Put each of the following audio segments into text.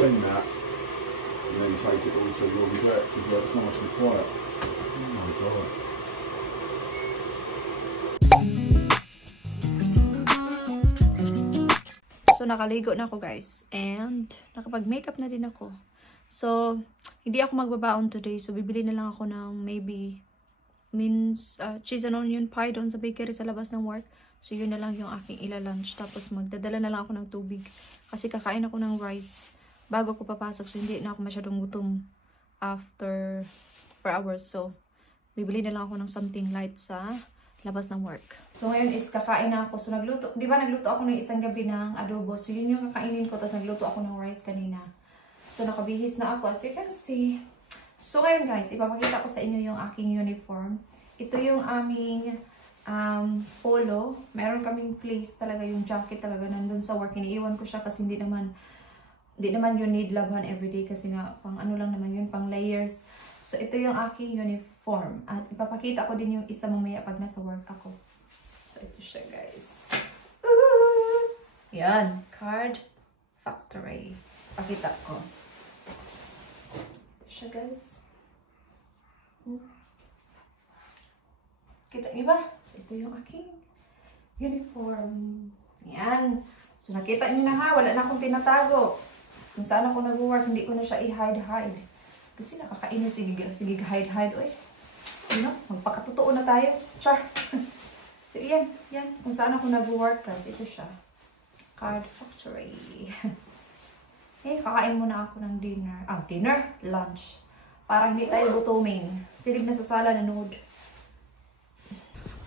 spin that and then take it all to the roulette as well. It's nice and quiet. Oh my god. So, nakaligo na ako guys. And, nakapag-makeup na din ako. So, hindi ako magbabaon today. So, bibili na lang ako ng maybe cheese and onion pie doon sa bakery sa labas ng work. So, yun na lang yung aking ila-lunch. Tapos, magdadala na lang ako ng tubig. Kasi kakain ako ng rice bago ko papasok. So, hindi na ako masyadong gutom after 4 hours. So, bibili na lang ako ng something light sa labas ng work. So, ngayon is kakain na ako. So, nagluto. Di ba nagluto ako ng isang gabi ng adobo. So, yun yung kakainin ko. Tapos, nagluto ako ng rice kanina. So, nakabihis na ako. As you can see. So, ngayon guys, ipapakita ko sa inyo yung aking uniform. Ito yung aming polo. Meron kaming fleece talaga. Yung jacket talaga nandun sa work. Iniiwan ko siya kasi hindi naman yun need laban everyday. Kasi nga, pang ano lang naman yun, pang layers. So, ito yung aking uniform. At ipapakita ko din yung isa mamaya pag nasa work ako. So, ito siya, guys. Yan. Card Factory. Pakita ko. Ito siya, guys. Kita niyo ba? So, ito yung aking uniform. Yan. So, nakita niyo na ha. Wala na akong tinatago. Kung saan ako nag-work, hindi ko na siya i-hide-hide. Kasi nakakainis, sige hide-hide. Uy, ano, magpakatotoo na tayo. Char. So, yan. Kung saan ako nag-work kasi ito siya. Card Factory. Kakain muna ako ng dinner. Lunch. Para hindi tayo gutumin. Silip na sa sala, nanood.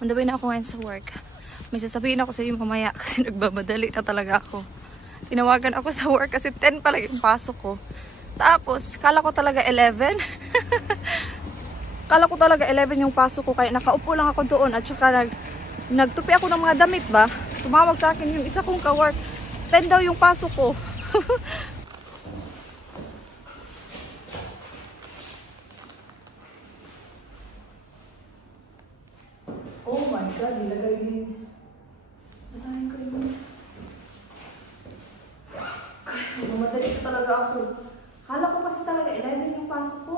On the way na ako ngayon sa work. May sasabihin ako sa iyo mamaya kasi nagbamadali na talaga ako. Tinawagan ako sa work kasi 10 pa lang yung pasok ko. Tapos, kala ko talaga 11. Kala ko talaga 11 yung pasok ko. Kaya nakaupo lang ako doon. At saka nagtupi ako ng mga damit ba. Tumawag sa akin yung isa kong ka-work. 10 daw yung pasok ko. Oh my God, nilagay yun. Basahin ko yun. Mamadali ko talaga ako. Kala ko kasi talaga 11 yung pasok ko.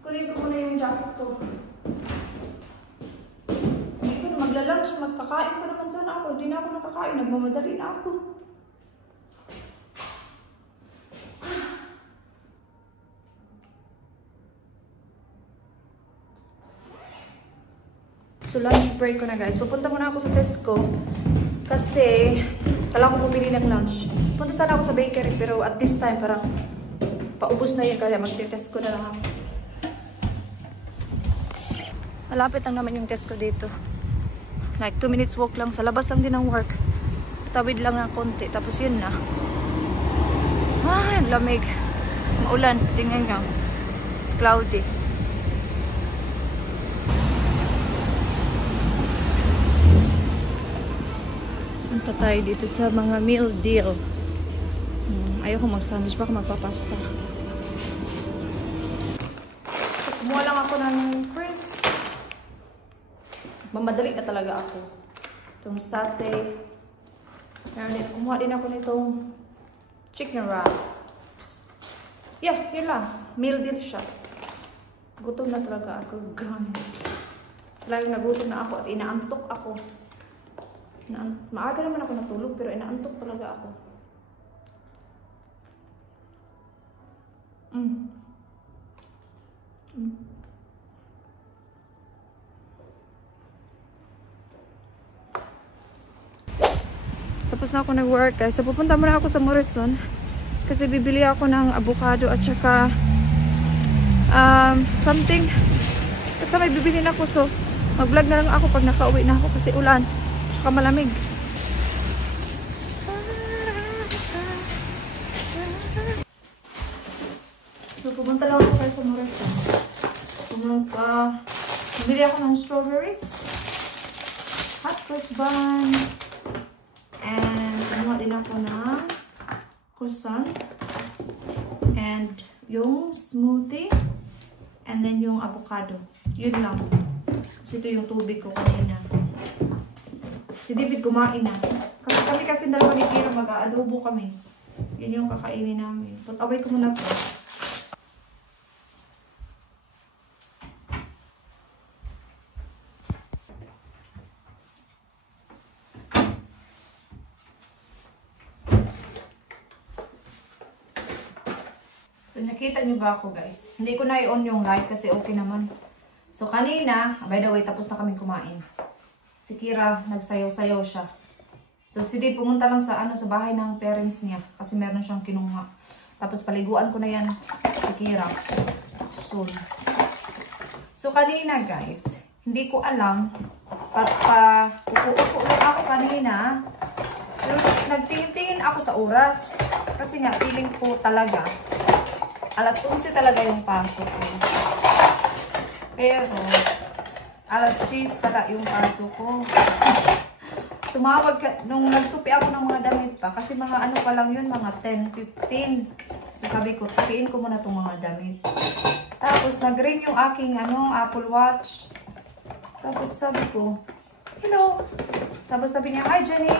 Kunin ko muna yung jacket ko. Hindi ko na magla-lunch. Magkakain ko naman sana ako. Hindi na ako nakakain. Nagmamadali na ako. So, lunch break ko na guys. Pupunta muna ako sa Tesco. Kasi, kailangan ko bumili ng lunch. Punta sana ako sa bakery. Pero at this time, parang paubos na yun. Kaya mag-Tesco na lang ako. Malapit lang naman yung Tesco dito. Like 2 minutes walk lang. Sa labas lang din ng work. Tawid lang ng konti. Tapos yun na. Ay, lamig. Maulan. Tingnan nga. It's cloudy. Punta tayo dito sa mga meal deal. Ayoko mag-sandwich. Baka magpapasta. So, kumuha lang ako ng crisp. Mamadali na talaga ako. Itong satay. Kumuha din ako nitong chicken wrap. Yeah, yun lang. Meal deal siya. Gutom na talaga ako. Guys. Laging nagutom na ako at inaantok ako. Maaga naman ako natulog pero inaantok talaga ako. Tapos na ako nag-work guys. So pupunta muna ako sa Morrison kasi bibili ako ng avocado at saka something. Basta may bibili na ako. So mag-vlog na lang ako pag nakauwi na ako kasi ulan. Saka malamig. So, pupunta lang ako sa Morrison. Bili ako ng strawberries, hot cross bun, and ano din ako ng croissant, and yung smoothie, and then yung avocado. Yun lang. Kasi ito yung tubig ko kanina. Si David kumain na. Kami kasi dalawa ni Kira, mag-aadobo kami. Yan yung kakainin namin. Put away ko muna po. So, nakita niyo ba ako, guys? Hindi ko na i-on yung light kasi okay naman. So, kanina, by the way, tapos na kami kumain. Si Kira, nagsayaw-sayaw siya. So, si Dave pumunta lang sa bahay ng parents niya kasi meron siyang kinuha. Tapos, paliguan ko na yan si Kira. So, kanina, guys, hindi ko alam. Upo lang ako kanina. Pero, nagtingin-tingin ako sa oras. Kasi nga, feeling ko talaga, alas 11 talaga yung pasok ko. Pero, alas 10 pala yung pasok ko. Tumawag ka, nung nagtupi ako ng mga damit pa, kasi mga ano pa lang yun, mga 10, 15. So sabi ko, tupiin ko muna itong mga damit. Tapos nag-ring yung aking Apple Watch. Tapos sabi ko, hello. Tapos sabi niya, hi Jenny,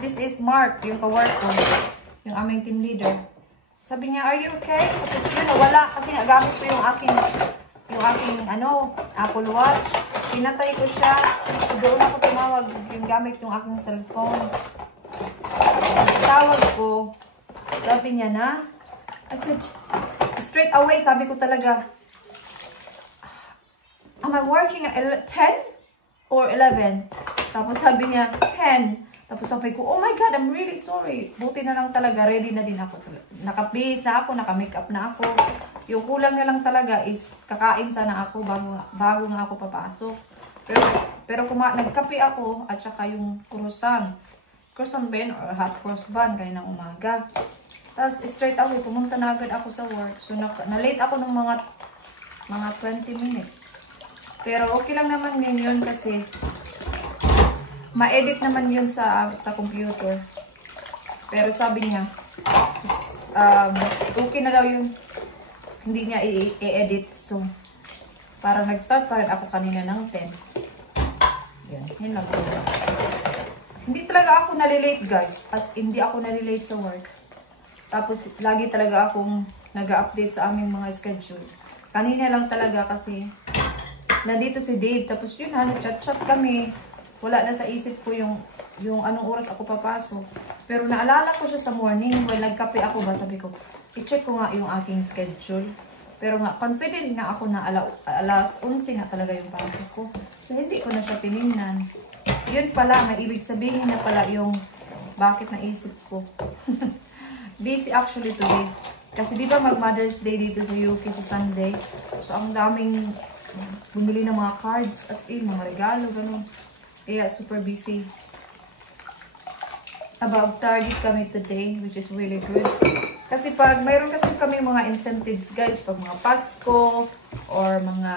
this is Mark, yung ka-work ko, yung aming team leader. Sabi niya, are you okay? Tapos yun, wala, kasi nagamit ko yung aking Apple Watch. Pinatay ko siya. Doon ako tumawag yung gamit yung aking cellphone. Tawag ko. Sabi niya na. I said, straight away, sabi ko talaga, am I working at 10 or 11? Tapos sabi niya, 10. Tapos sabi ko, oh my God, I'm really sorry. Buti na lang talaga, ready na din ako. Naka-base na ako, naka-makeup na ako. Yung kulang na lang talaga is kakain sana ako bago nga ako papasok. Pero nagkape ako at saka yung croissant bun or hot cross bun kanina ng umaga. Tapos straight away, pumunta na agad ako sa work. So na-late ako ng mga 20 minutes. Pero okay lang naman yun kasi ma-edit naman yun sa computer. Pero sabi niya, okay na daw yun. Hindi niya i-edit. So, parang nag-start pa rin ako kanina ng 10. Yan lang. Hindi talaga ako nalilate, guys. Hindi ako nalilate sa work. Tapos, lagi talaga akong nag-update sa aming mga schedule. Kanina lang talaga kasi nandito si Dave. Tapos yun nag-chat-chat kami. Wala na sa isip ko yung anong oras ako papasok. Pero naalala ko siya sa morning. While nagkape ako ba, sabi ko, i-check ko nga yung aking schedule. Pero nga, confident nga ako na alas 11 nga talaga yung pasok ko. So, hindi ko na siya tinignan. Yun pala, may ibig sabihin na pala yung bakit naisip ko. Busy actually today. Kasi di ba mag-Mother's Day dito sa UK sa Sunday? So, ang daming bumili ng mga cards, as in, mga regalo, ganun. Kaya, super busy. About target kami today, which is really good. Kasi pag mayroon kasi kami mga incentives, guys, pag mga Pasko, or mga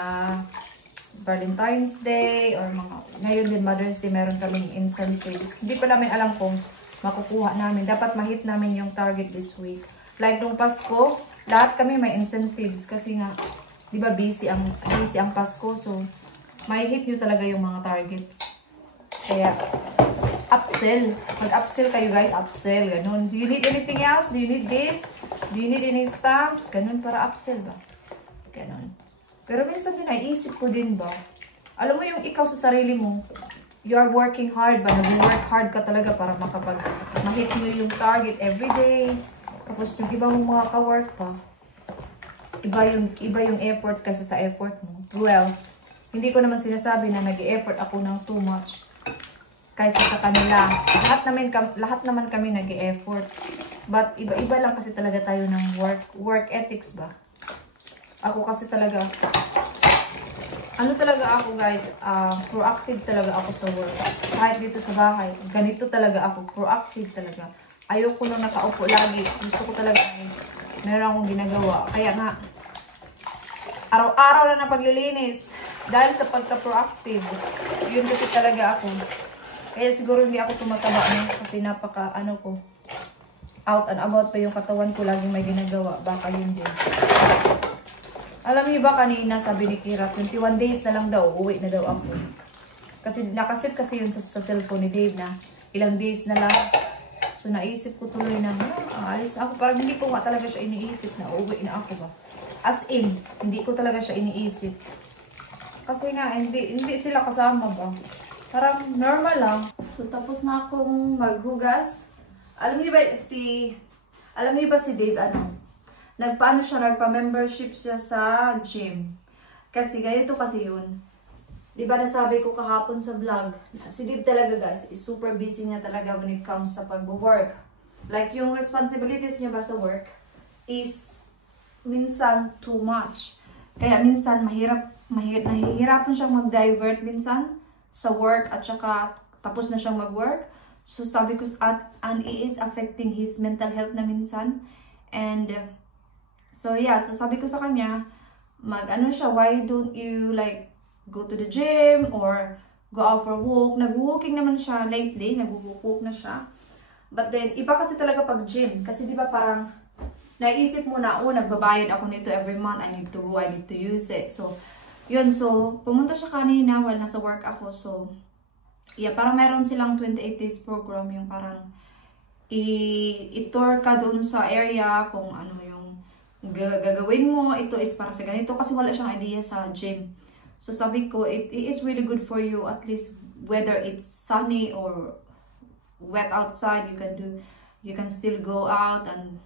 Valentine's Day, or mga, ngayon din Mother's Day, meron kaming incentives. Hindi pa namin alam kung makukuha namin. Dapat ma-hit namin yung target this week. Like nung Pasko, lahat kami may incentives. Kasi nga, di ba busy ang Pasko, so may hit nyo talaga yung mga targets. Kaya, upsell. Mag-upsell kayo, guys. Upsell. Ganun. Do you need anything else? Do you need this? Do you need any stamps? Ganun para upsell ba? Ganun. Pero minsan din, naisip ko din ba? Alam mo yung ikaw sa sarili mo, you are working hard ba? Nag-work hard ka talaga para ma-hit nyo yung target everyday. Tapos yung ibang mga ka-work pa, iba yung effort kasi sa effort mo. Well, hindi ko naman sinasabi na nag-e-effort ako ng too much kaysa sa kanila. Lahat naman kami nag-e-effort. But iba-iba lang kasi talaga tayo ng work ethics ba? Ako kasi talaga, ako guys, proactive talaga ako sa work. Kahit dito sa bahay, ganito talaga ako, proactive talaga. Ayoko nung nakaupo lagi. Gusto ko talaga meron akong ginagawa. Kaya nga, araw-araw na paglilinis. Dahil sa pagka-proactive. Yun kasi talaga ako. Kaya siguro hindi ako tumataba kasi napaka ko. Out and about pa yung katawan ko. Laging may ginagawa. Baka yun din. Alam niyo ba kanina sabi ni Kira, 21 days na lang daw. Uuwi na daw ako. Kasi nakasip kasi yun sa cellphone ni Dave na ilang days na lang. So, naisip ko tuloy na, alis ako. Parang hindi ko nga talaga siya iniisip na uuwi na ako ba. As in, hindi ko talaga siya iniisip. Kasi nga, hindi sila kasama ba. Parang normal lang. So, tapos na akong maghugas. Alam niyo ba si Dave, nagpa-membership siya sa gym. Kasi ganito kasi yun. Di ba nasabi ko kahapon sa vlog, si Dave talaga guys, is super busy niya talaga when it comes sa pag-work. Like yung responsibilities niya ba sa work is minsan too much. Kaya minsan nahihirapan siyang mag-divert minsan sa work at saka tapos na siyang mag-work. So sabi ko, and it is affecting his mental health na minsan. And so yeah, so sabi ko sa kanya, why don't you like go to the gym or go out for a walk. Nag-walking naman siya lately, nag-walk na siya. But then, iba kasi talaga pag gym. Kasi di ba parang, naisip mo na, nagbabayad ako nito every month, I need to use it. So, yun, so, pumunta siya kanina while nasa work ako. So, yeah, parang meron silang 28 days program, yung parang, i-tour ka doon sa area, kung ano yung gagawin mo, ito is para sa ganito, kasi wala siyang idea sa gym. So sabi ko, it is really good for you, at least whether it's sunny or wet outside, you can still go out and,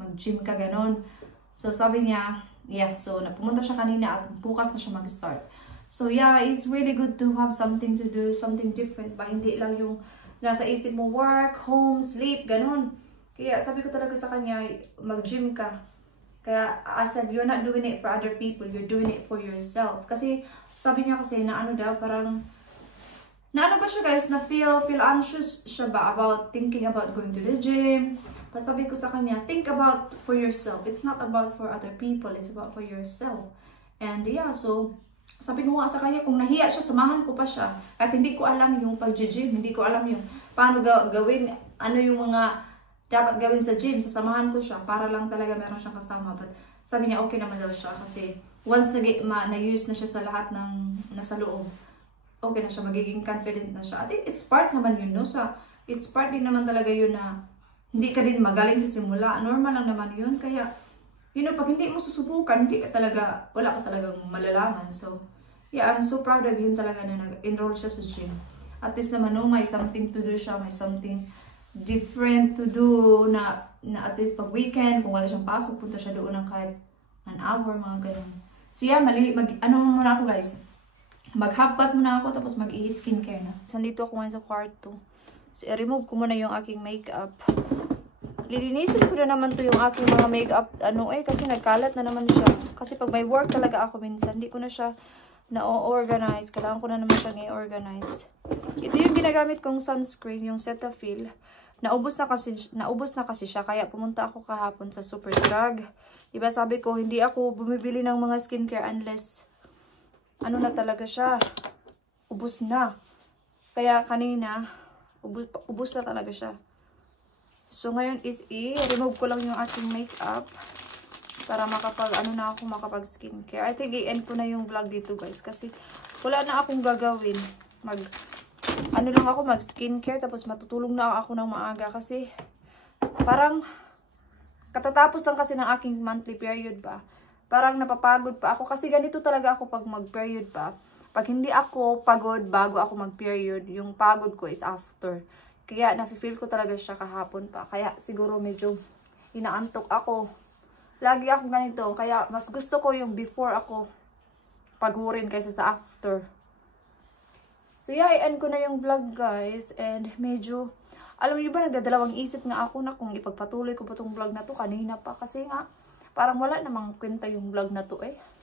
mag-gym ka ganon. So sabi niya, yeah, so pumunta siya kanina at bukas na siya mag-start. So yeah, it's really good to have something to do, something different ba, hindi lang yung nasa isip mo, work, home, sleep, ganon. Kaya sabi ko talaga sa kanya, mag-gym ka. Kaya, I said, you're not doing it for other people, you're doing it for yourself. Kasi, sabi niya kasi na parang, ba siya guys, na feel anxious siya ba about thinking about going to the gym. But sabi ko sa kanya, think about for yourself. It's not about for other people, it's about for yourself. And yeah, so, sabi ko nga sa kanya, kung nahiya siya, samahan ko pa siya. At hindi ko alam yung pag-gym, hindi ko alam yung paano gawin, yung mga dapat gawin sa gym, sasamahan ko siya para lang talaga meron siyang kasama. But sabi niya okay naman daw siya kasi once na-use na siya sa lahat ng nasa loob, okay na siya, magiging confident na siya. At it's part naman yun, no? It's part din naman talaga yun na hindi ka din magaling sa simula. Normal lang naman yun. Kaya, pag hindi mo susubukan, wala ka talagang malalaman. So, yeah, I'm so proud of him talaga na nag-enroll siya sa gym. At least naman, no, may something to do siya, may something different to do na at least pag weekend, kung wala siyang pasok, punta siya doon ng kahit an hour, mga ganun. So yeah, muna ako guys. Mag-half-bath muna ako, tapos mag-i-skincare na. Nandito ako ngayon sa kwarto. So i-remove ko muna yung aking makeup. Lilinisin ko na naman to yung aking mga makeup, kasi nagkalat na naman siya. Kasi pag may work talaga ako minsan, hindi ko na siya na-organize. Kailangan ko na naman siya i-organize. Ito yung ginagamit kong sunscreen, yung Cetaphil. Naubos na kasi siya, kaya pumunta ako kahapon sa Superdrug. Diba sabi ko, hindi ako bumibili ng mga skincare unless, na talaga siya. Ubos na. Kaya kanina, ubos na talaga siya. So ngayon is i-remove ko lang yung aking makeup para makapag skincare. I think i-end ko na yung vlog dito guys, kasi wala na akong gagawin. Mag skincare, tapos matutulog na ako ng maaga kasi parang katatapos lang kasi ng aking monthly period ba. Parang napapagod pa ako kasi ganito talaga ako pag mag-period pa. Pag hindi ako pagod bago ako mag-period, yung pagod ko is after. Kaya nafe-feel ko talaga siya kahapon pa. Kaya siguro medyo inaantok ako. Lagi ako ganito. Kaya mas gusto ko yung before ako pagurin kaysa sa after. So yeah, i-end ko na yung vlog guys. And medyo, alam niyo ba, nagdadalawang isip nga ako na kung ipagpatuloy ko pa itong vlog na to kanina pa. Kasi nga, parang wala namang kwenta yung vlog na to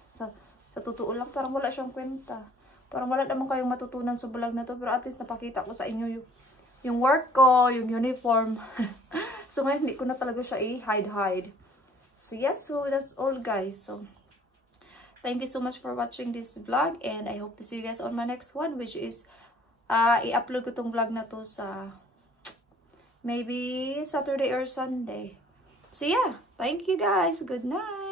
Sa totoo lang, parang wala siyang kwenta. Parang wala namang kayong matutunan sa vlog na to. Pero at least napakita ko sa inyo yung work ko, yung uniform. So ngayon, hindi ko na talaga siya i-hide. So yeah, so that's all guys. So, thank you so much for watching this vlog, and I hope to see you guys on my next one, which is i-upload ko tong vlog na to sa maybe Saturday or Sunday. So yeah, thank you guys. Good night.